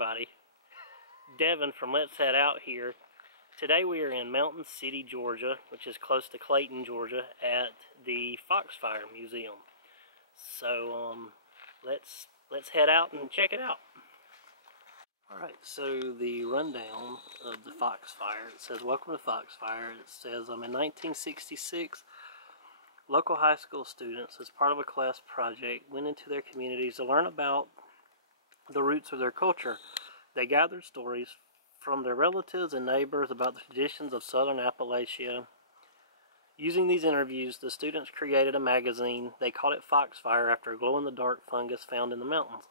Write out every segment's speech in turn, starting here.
everybody. Devin from Let's Head Out here. Today we are in Mountain City, Georgia, which is close to Clayton, Georgia, at the Foxfire Museum. So let's head out and check it out. Alright, so the rundown of the Foxfire. It says, "Welcome to Foxfire." It says, in 1966, local high school students, as part of a class project, went into their communities to learn about the roots of their culture. They gathered stories from their relatives and neighbors about the traditions of southern Appalachia. Using these interviews, the students created a magazine. They called it Foxfire after a glow-in-the-dark fungus found in the mountains.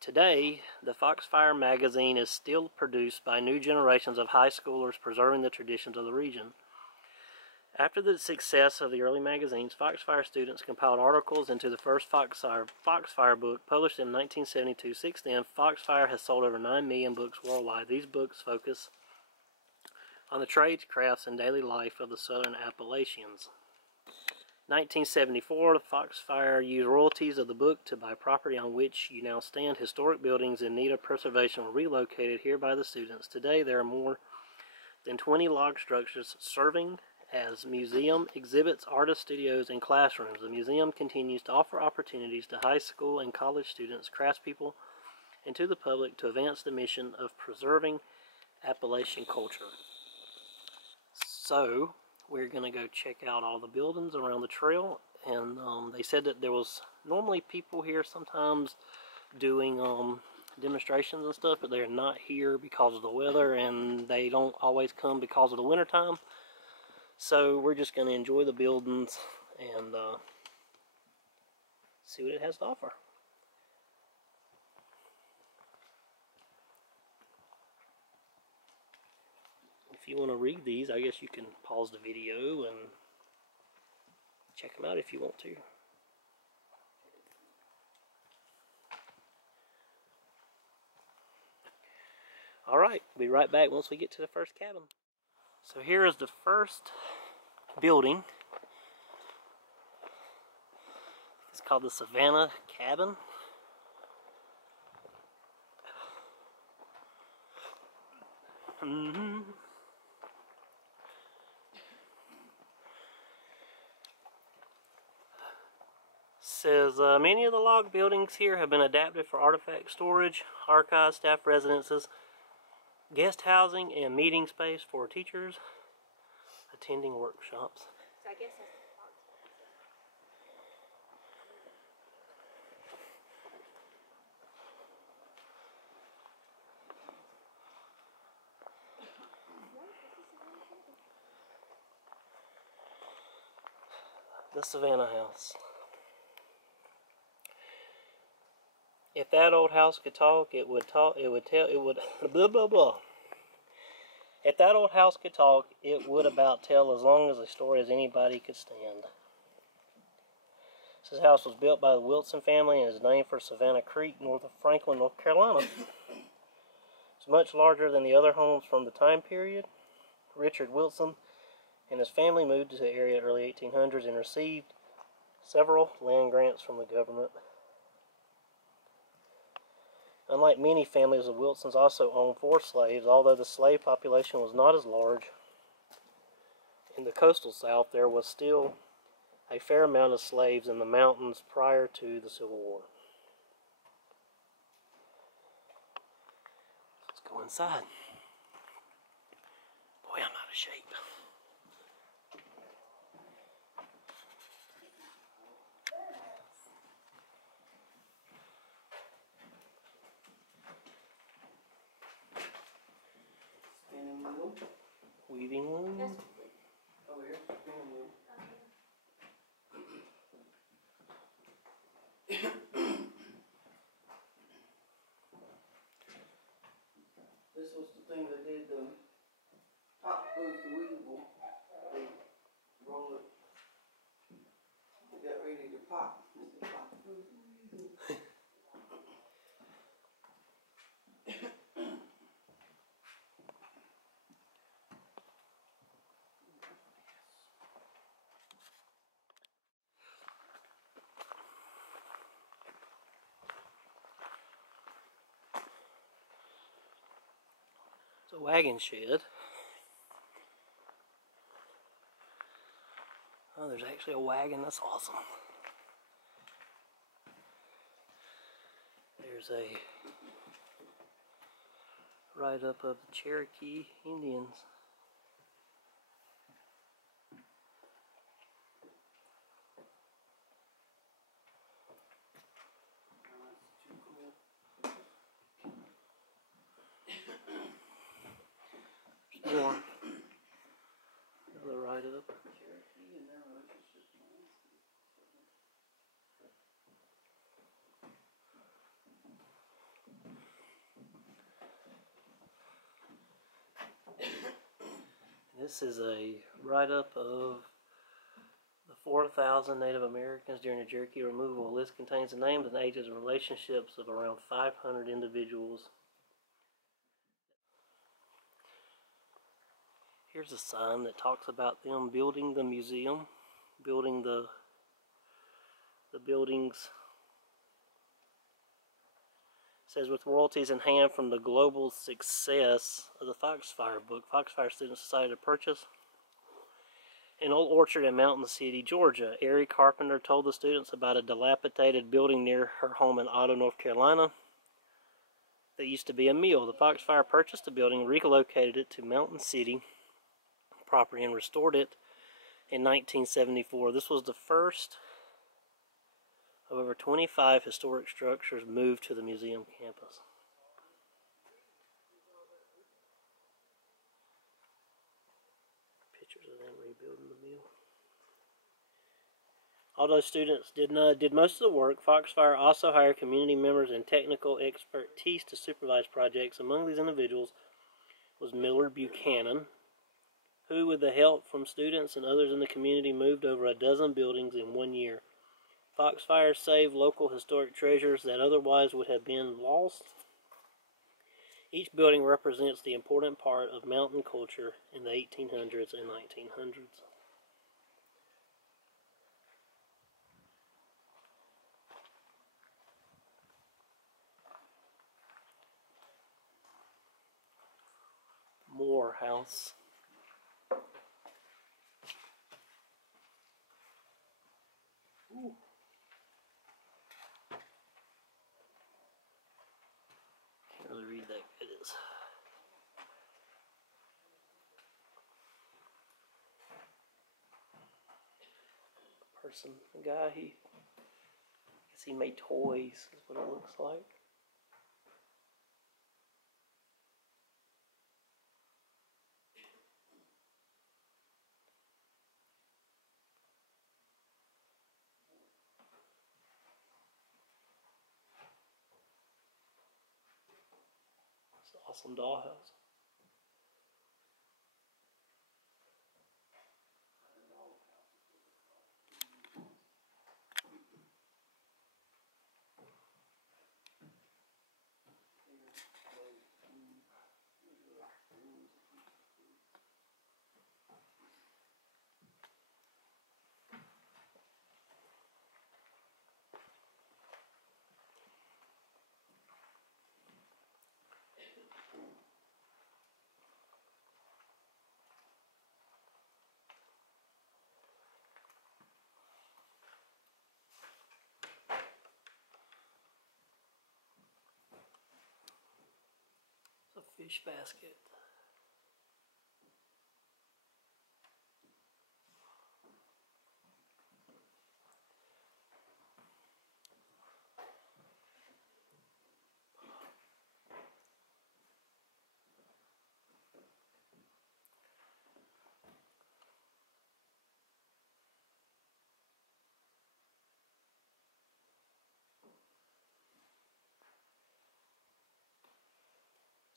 Today, the Foxfire magazine is still produced by new generations of high schoolers preserving the traditions of the region. After the success of the early magazines, Foxfire students compiled articles into the first Foxfire book, published in 1972. Since then, Foxfire has sold over 9 million books worldwide. These books focus on the trades, crafts, and daily life of the southern Appalachians. 1974, the Foxfire used royalties of the book to buy property on which you now stand. Historic buildings in need of preservation were relocated here by the students. Today, there are more than 20 log structures serving as museum exhibits, artist studios, and classrooms. The museum continues to offer opportunities to high school and college students, craftspeople, and to the public to advance the mission of preserving Appalachian culture. So, we're going to go check out all the buildings around the trail, and they said that there was normally people here sometimes doing demonstrations and stuff, but they're not here because of the weather, and they don't always come because of the wintertime. So we're just going to enjoy the buildings and see what it has to offer. If you want to read these, I guess you can pause the video and check them out if you want to. Alright, we'll be right back once we get to the first cabin. So here is the first building. It's called the Savannah Cabin. Says many of the log buildings here have been adapted for artifact storage, archive, staff residences, guest housing, and meeting space for teachers attending workshops. So I guess that's the Savannah House. If that old house could talk, it would talk. It would tell. It would blah blah blah. If that old house could talk, it would about tell as long as a story as anybody could stand. This house was built by the Wilson family and is named for Savannah Creek, north of Franklin, North Carolina. It's much larger than the other homes from the time period. Richard Wilson and his family moved to the area in the early 1800s and received several land grants from the government. Unlike many families, the Wilsons also owned 4 slaves, although the slave population was not as large. In the coastal South, there was still a fair amount of slaves in the mountains prior to the Civil War. Let's go inside. Boy, I'm out of shape. Weaving loom. Yes. Over here. Spinning loom. This was the thing that did the top goes the weavable. They roll it. They got ready to pop. It's a wagon shed. Oh, there's actually a wagon. That's awesome. There's a write-up of the Cherokee Indians. There's more. Another write-up. This is a write-up of the 4,000 Native Americans during the Cherokee removal. The list contains the names and ages and relationships of around 500 individuals. Here's a sign that talks about them building the museum, building the buildings. It says, with royalties in hand from the global success of the Foxfire book, Foxfire students decided to purchase an old orchard in Mountain City, Georgia. Ari Carpenter told the students about a dilapidated building near her home in Otto, North Carolina that used to be a mill. The Foxfire purchased the building, relocated it to Mountain City property, and restored it in 1974. This was the first of over 25 historic structures moved to the museum campus. Pictures of them rebuilding the mill. Although students did most of the work, Foxfire also hired community members and technical expertise to supervise projects. Among these individuals was Millard Buchanan, who, with the help from students and others in the community, moved over a dozen buildings in 1 year. Foxfire saved local historic treasures that otherwise would have been lost. Each building represents the important part of mountain culture in the 1800s and 1900s. Morehouse. Ooh. Can't really read that good. It is. Person, the guy, I guess he made toys, is what it looks like. It's an awesome dollhouse. It's a fish basket.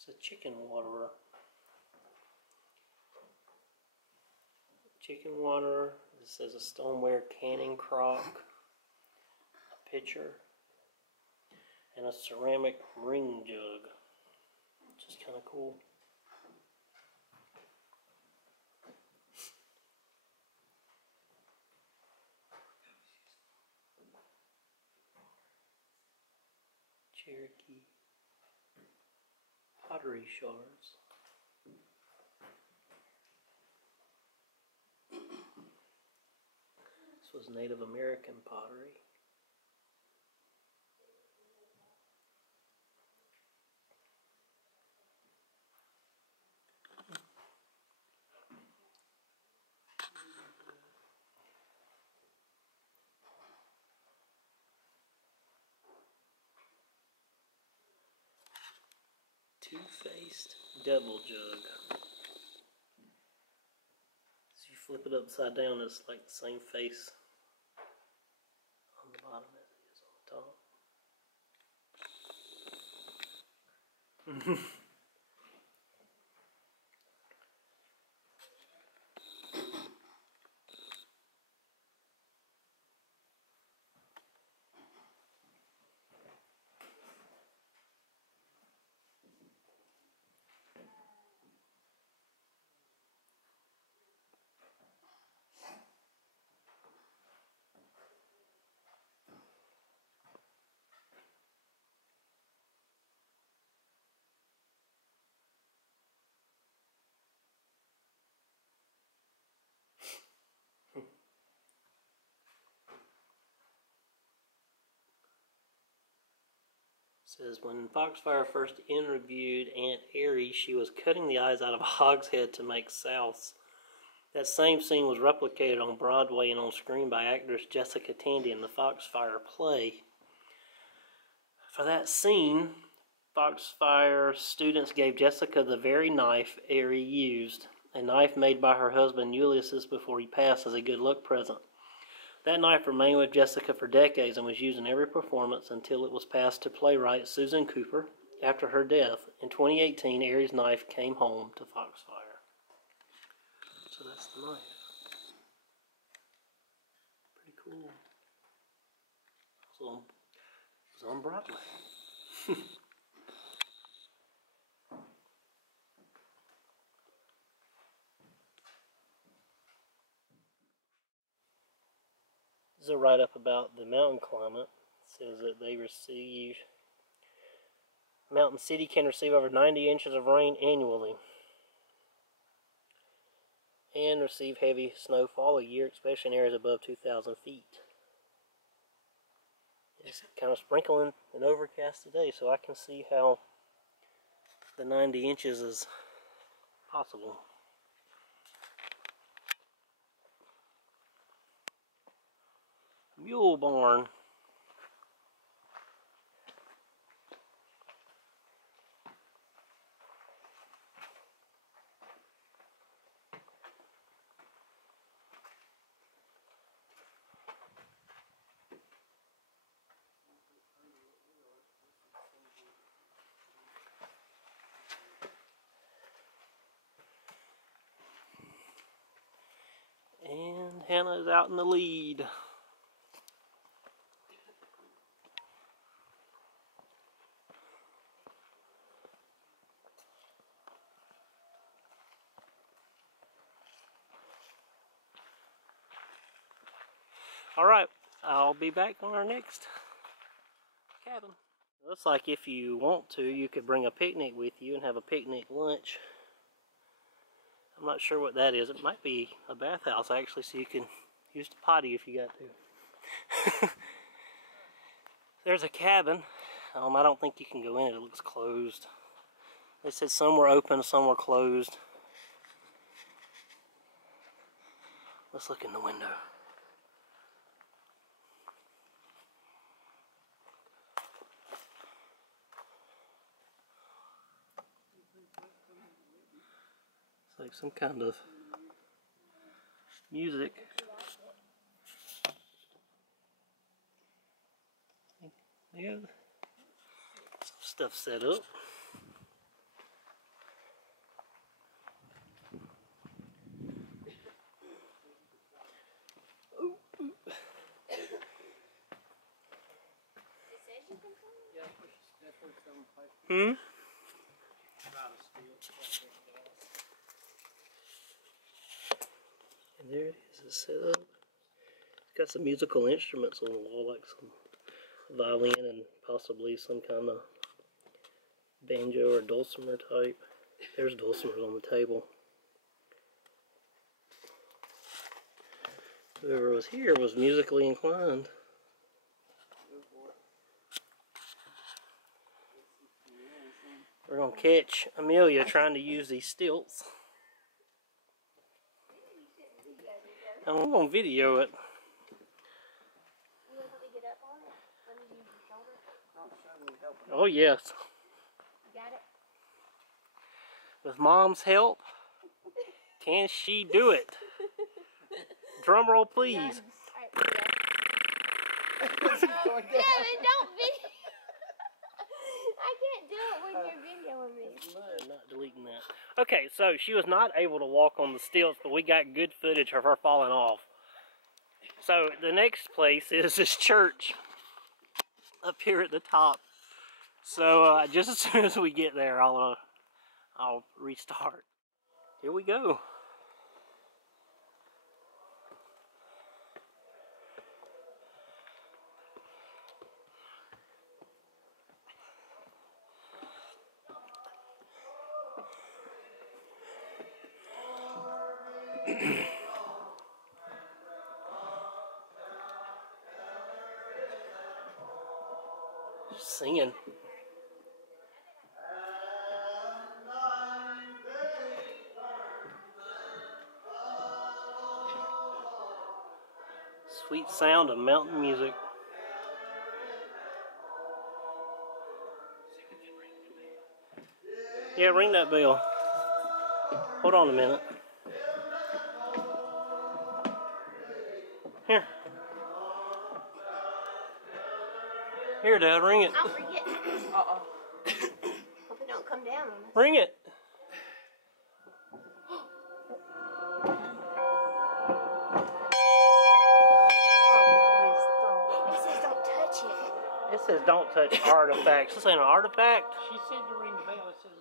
It's a chicken waterer. Chicken waterer. This is a stoneware canning crock, a pitcher, and a ceramic ring jug, which is kind of cool. Cherokee pottery shards. was Native American pottery. Two-faced devil jug. So you flip it upside down, it's like the same face on the bottom as it is on the top. Says, when Foxfire first interviewed Aunt Airy, she was cutting the eyes out of a hogshead to make souse. That same scene was replicated on Broadway and on screen by actress Jessica Tandy in the Foxfire play. For that scene, Foxfire students gave Jessica the very knife Airy used, a knife made by her husband Ulysses before he passed as a good luck present. That knife remained with Jessica for decades and was used in every performance until it was passed to playwright Susan Cooper after her death. In 2018, Airy's knife came home to Foxfire. So that's the knife. Pretty cool. So it was on Broadway. This is a write-up about the mountain climate. It says that Mountain City can receive over 90 inches of rain annually and receive heavy snowfall a year, especially in areas above 2,000 feet. It's kind of sprinkling and overcast today, so I can see how the 90 inches is possible. Mule barn. And Hannah is out in the lead. Alright, I'll be back on our next cabin. Looks like if you want to, you could bring a picnic with you and have a picnic lunch. I'm not sure what that is. It might be a bathhouse actually, so you can use the potty if you got to. There's a cabin. I don't think you can go in it. It looks closed. They said some were open, some were closed. Let's look in the window. It's like some kind of music. Yeah, some stuff set up. And there it is, it's set up. It's got some musical instruments on the wall, like some violin and possibly some kind of banjo or dulcimer type. There's dulcimers on the table. Whoever was here was musically inclined. We're going to catch Amelia trying to use these stilts. And we're going to video it. Oh yes. Got it? With Mom's help, can she do it? Drum roll, please. Devin, don't video. I can't do it when you're videoing me. No, I'm not deleting that. Okay, so she was not able to walk on the stilts, but we got good footage of her falling off. So the next place is this church up here at the top. So just as soon as we get there, I'll restart. Here we go. Singing. Sweet sound of mountain music. Yeah, ring that bell. Hold on a minute. Here. Here, Dad, ring it. I'll ring it. Uh-oh. Hope it don't come down on us. Ring it. It says don't touch it. It says don't touch artifacts. This ain't an artifact. She said to ring the bell. It says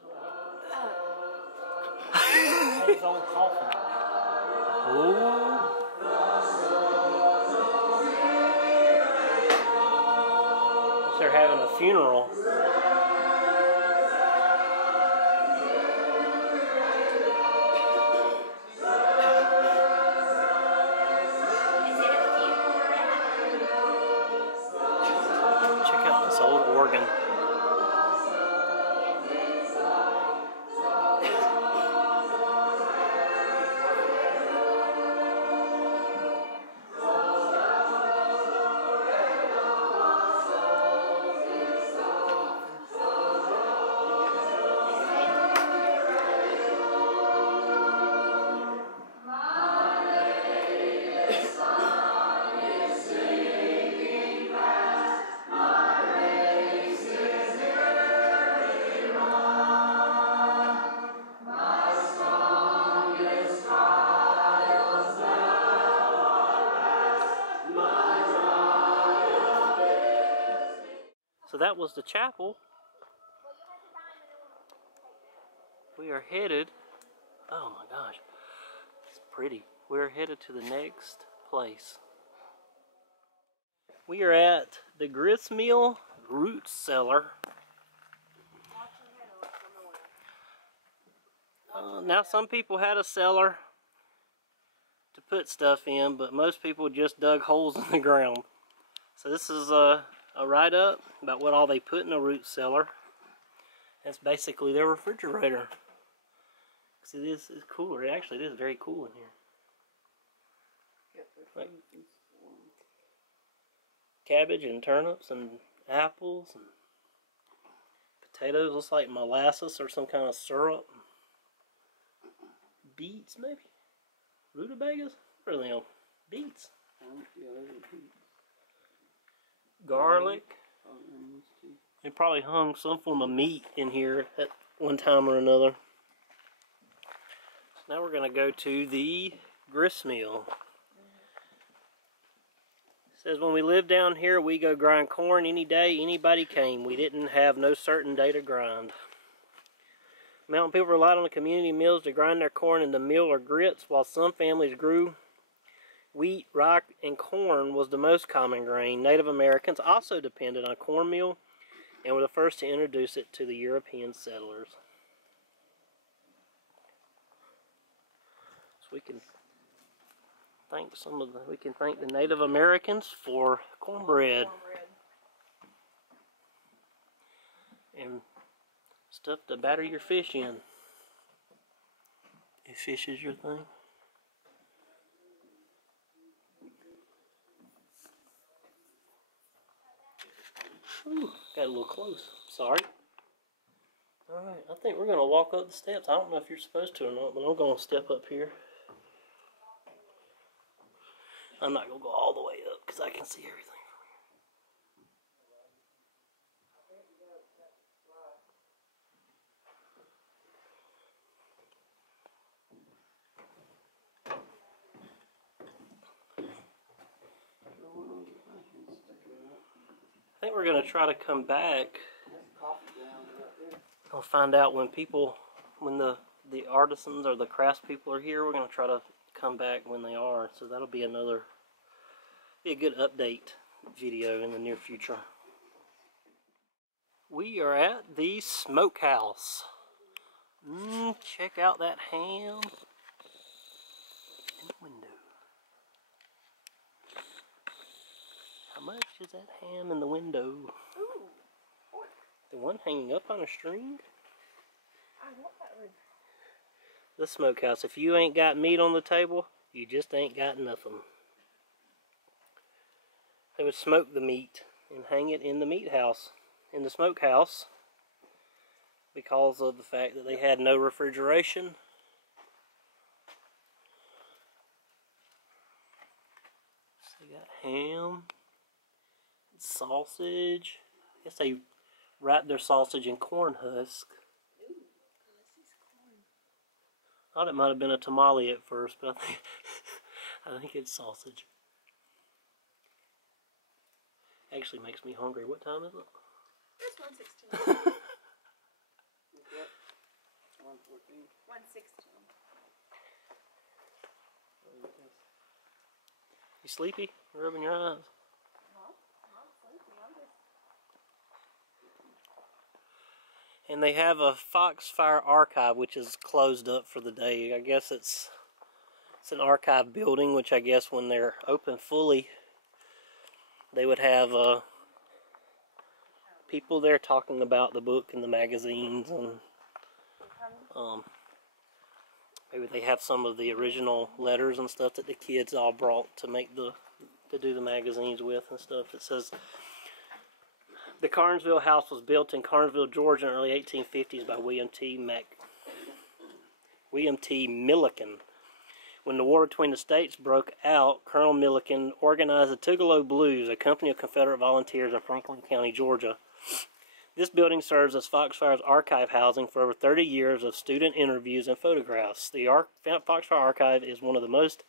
Oh. his own coffin. Ooh. They're having a funeral. Check out this old organ. So that was the chapel. We are headed, oh my gosh, it's pretty. We're headed to the next place. We are at the Gristmill Root Cellar. Now some people had a cellar to put stuff in, but most people just dug holes in the ground. So this is a write-up about what all they put in a root cellar. That's basically their refrigerator. See, this is cooler. Actually, it is very cool in here. Like cabbage and turnips and apples and potatoes. Looks like molasses or some kind of syrup. Beets, maybe? Rutabagas? What are they on? Beets. Garlic. They probably hung some form of meat in here at one time or another. Now we're going to go to the gristmill. It says when we lived down here, we go grind corn any day anybody came. We didn't have no certain day to grind. Mountain people relied on the community mills to grind their corn into meal or grits, while some families grew wheat, rye, and corn was the most common grain. Native Americans also depended on cornmeal and were the first to introduce it to the European settlers. So we can, I thank we can thank the Native Americans for cornbread. And stuff to batter your fish in. If fish is your thing. Ooh, got a little close. Sorry. Alright, I think we're going to walk up the steps. I don't know if you're supposed to or not, but I'm going to step up here. I'm not going to go all the way up because I can see everything. I think we're going to try to come back. I'll find out when the artisans or the craftspeople are here. We're going to try to come back when they are. So that'll be a good update video in the near future. We are at the Smokehouse. Check out that ham in the window. How much is that ham in the window? Ooh. The one hanging up on a string? I want that one. The Smokehouse. If you ain't got meat on the table, you just ain't got nothing. They would smoke the meat and hang it in the meat house, in the smokehouse, because of the fact that they had no refrigeration. So they got ham, sausage. I guess they wrap their sausage in corn husk. Ooh, this is corn. I thought it might have been a tamale at first, but I think it's sausage. Actually makes me hungry. What time is it? It's 1:16. 1:14. 1:16. You sleepy? You're rubbing your eyes. No, I'm sleepy. I'm just... And they have a Foxfire archive, which is closed up for the day. I guess it's an archive building, which I guess when they're open fully, they would have people there talking about the book and the magazines, and maybe they have some of the original letters and stuff that the kids all brought to make to do the magazines with and stuff. It says the Carnesville House was built in Carnesville, Georgia in the early 1850s by William T. Milliken. When the war between the states broke out, Colonel Milliken organized the Tugelo Blues, a company of Confederate volunteers in Franklin County, Georgia. This building serves as Foxfire's archive housing for over 30 years of student interviews and photographs. The Foxfire Archive is one of the most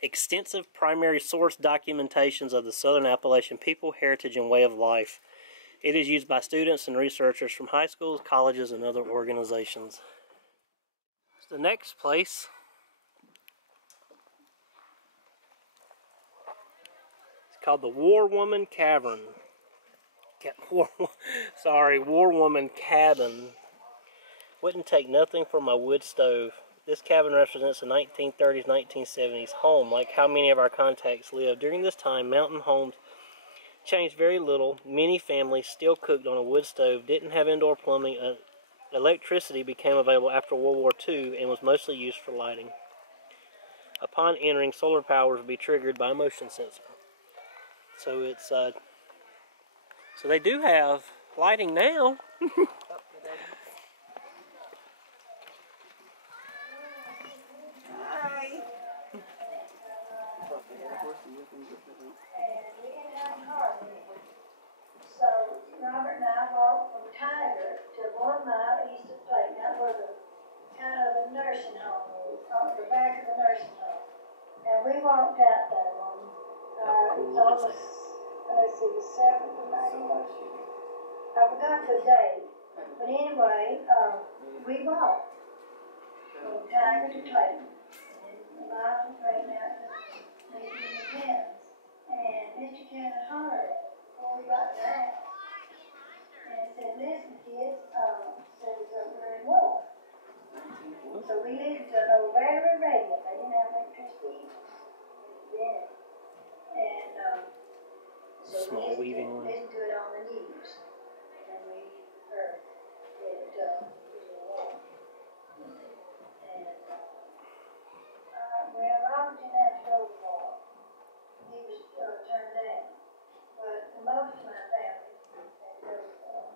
extensive primary source documentations of the Southern Appalachian people, heritage, and way of life. It is used by students and researchers from high schools, colleges, and other organizations. The next place is called the War Woman Cavern. War Woman Cabin. Wouldn't take nothing for my wood stove. This cabin represents a 1930s, 1970s home, like how many of our contacts lived. During this time, mountain homes changed very little. Many families still cooked on a wood stove, didn't have indoor plumbing. Electricity became available after World War II and was mostly used for lighting. Upon entering, solar power would be triggered by a motion sensor. So it's so they do have lighting now. So Robert and I walked from Tiger to 1 mile east of Clayton. That was kind of a nursing home, on the back of the nursing home. And we walked out there on, it was on the, let's see, the 7th of May. I forgot the date. But anyway, we walked from Tiger to Clayton. And I was right out to Mr. Cannon's. And Mr. Cannon hollered before we got there. And said, listen, kids, says we're in war. So we listened to an old battery radio. They didn't have electricity. in it. And so Small weaving one. Didn't do it on the news. And we heard it was a war. And well, Robert didn't have to go to war. He was turned down. But most of my family had to go to war.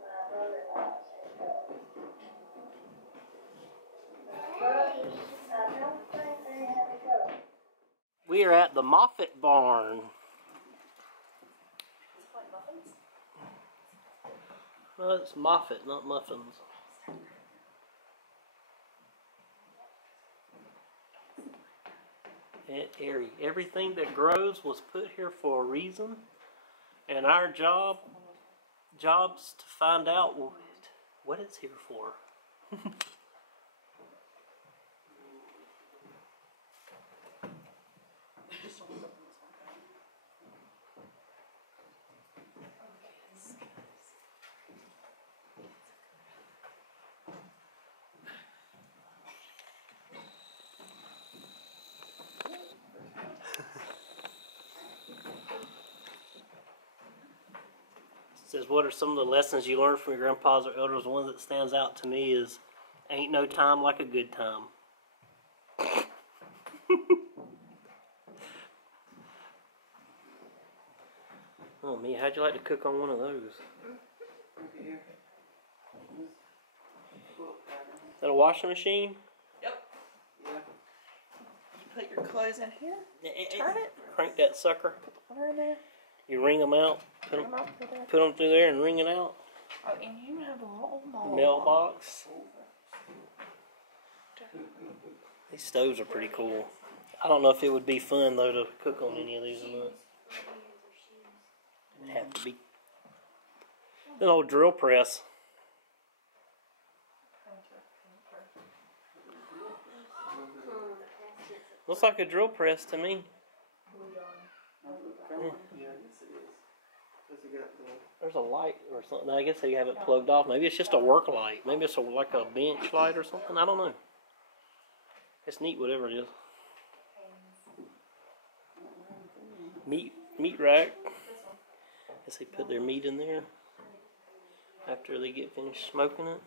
My brother-in-law had to go. My brothers, I don't think they had to go. We are at the Moffat Barn. Well, it's Moffat, not muffins. And airy. Everything that grows was put here for a reason, and our job's to find out what it's here for. Says, what are some of the lessons you learned from your grandpas or elders? One that stands out to me is, ain't no time like a good time. Oh, me, how'd you like to cook on one of those? Is that a washing machine? Yep. Yeah. You put your clothes in here, turn it, Crank that sucker. put water in there, You wring them out, put turn them off, put it. them through there and wring it out. Oh, and you have a little Mailbox. These stoves are pretty cool. I don't know if it would be fun though to cook on any of these or not. It'd have to be an old drill press. Looks like a drill press to me. Yeah. There's a light or something. I guess they have it plugged off. Maybe it's just a work light. Maybe it's like a bench light or something. I don't know. It's neat, whatever it is. Meat rack. Guess they put their meat in there after they get finished smoking it.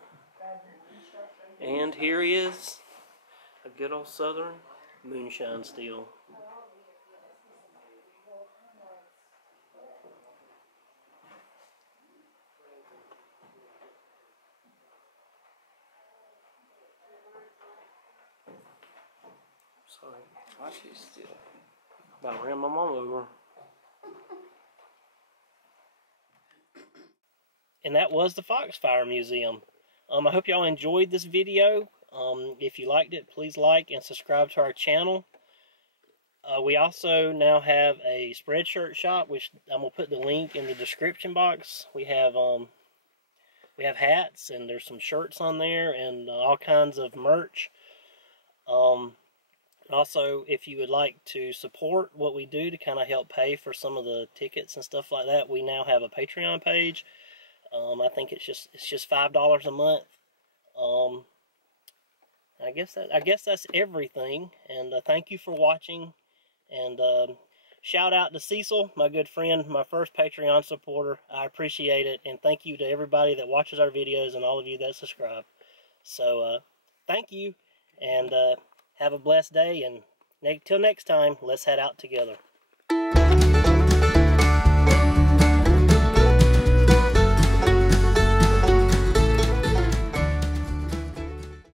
And here he is, a good old Southern moonshine still. Sorry. Watch you still. About ran my mom over. And that was the Foxfire Museum. I hope y'all enjoyed this video. If you liked it, please like and subscribe to our channel. We also now have a Spreadshirt shop, which I'm gonna put the link in the description box. We have hats, and there's some shirts on there, and all kinds of merch. Also, if you would like to support what we do to kind of help pay for some of the tickets and stuff like that, we now have a Patreon page. I think it's just $5 a month. I guess that's everything. And thank you for watching. And shout out to Cecil, my good friend, my first Patreon supporter. I appreciate it. And thank you to everybody that watches our videos and all of you that subscribe. So thank you, and have a blessed day. And till next time, let's head out together.